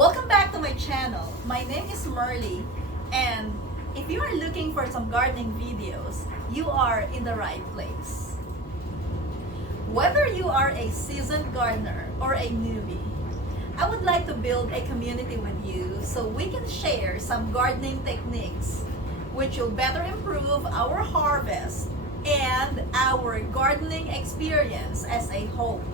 Welcome back to my channel. My name is Merly, and if you are looking for some gardening videos, you are in the right place. Whether you are a seasoned gardener or a newbie, I would like to build a community with you so we can share some gardening techniques which will better improve our harvest and our gardening experience as a whole.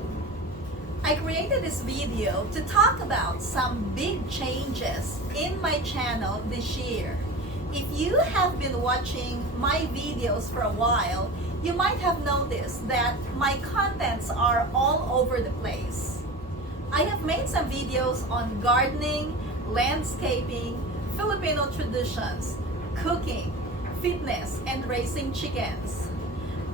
I created this video to talk about some big changes in my channel this year. If you have been watching my videos for a while, you might have noticed that my contents are all over the place. I have made some videos on gardening, landscaping, Filipino traditions, cooking, fitness, and raising chickens.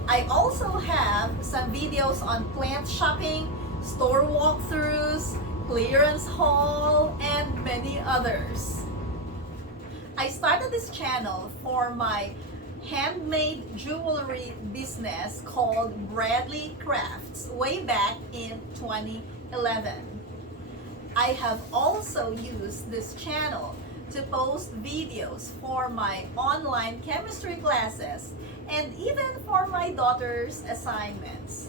I also have some videos on plant shopping, store walkthroughs, clearance haul, and many others. I started this channel for my handmade jewelry business called Bradley Crafts way back in 2011. I have also used this channel to post videos for my online chemistry classes and even for my daughter's assignments.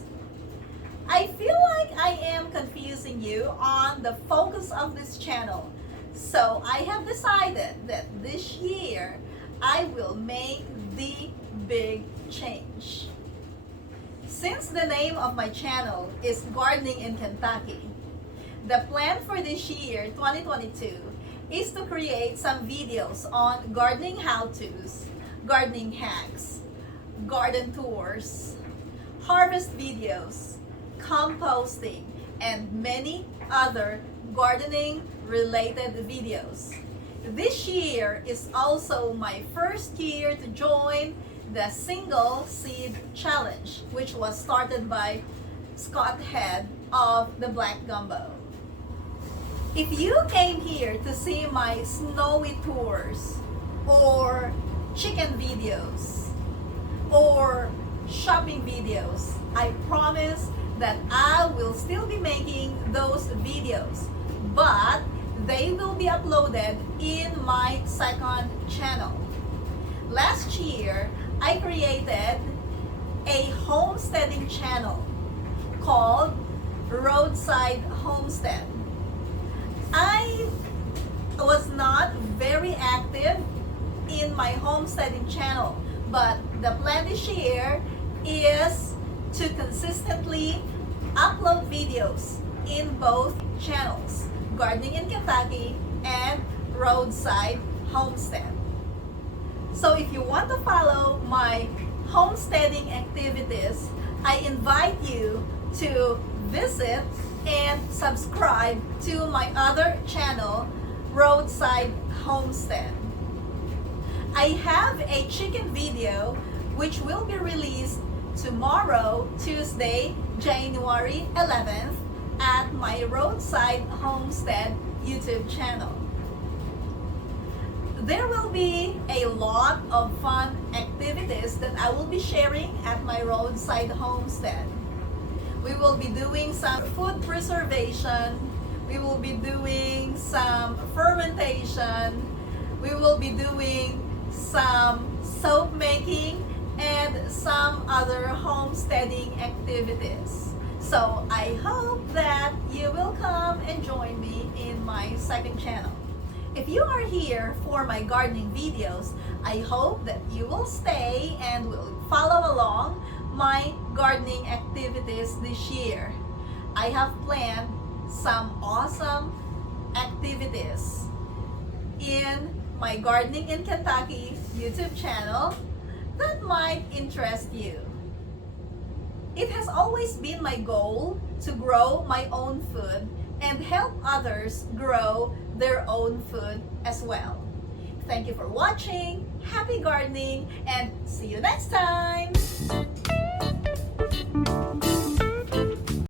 I feel like I am confusing you on the focus of this channel, so I have decided that this year I will make the big change. Since the name of my channel is Gardening in Kentucky, the plan for this year, 2022, is to create some videos on gardening how-tos, gardening hacks, garden tours, harvest videos, composting, and many other gardening related videos. This year is also my first year to join the Single Seed Challenge, which was started by Scott Head of the Black Gumbo. If you came here to see my snowy tours, or chicken videos, or shopping videos, I promise that I will still be making those videos, but they will be uploaded in my second channel. Last year, I created a homesteading channel called Roadside Homestead. I was not very active in my homesteading channel, but the plan this year is to consistently upload videos in both channels, Gardening in Kentucky and Roadside Homestead. So if you want to follow my homesteading activities, I invite you to visit and subscribe to my other channel, Roadside Homestead. I have a chicken video which will be released tomorrow, Tuesday, January 11th, at my Roadside Homestead YouTube channel. There will be a lot of fun activities that I will be sharing at my Roadside Homestead. We will be doing some food preservation, we will be doing some fermentation, we will be doing some soap making, and some other homesteading activities. So I hope that you will come and join me in my second channel. If you are here for my gardening videos, I hope that you will stay and will follow along my gardening activities this year. I have planned some awesome activities in my Gardening in Kentucky YouTube channel that might interest you. It has always been my goal to grow my own food and help others grow their own food as well. Thank you for watching, happy gardening, and see you next time!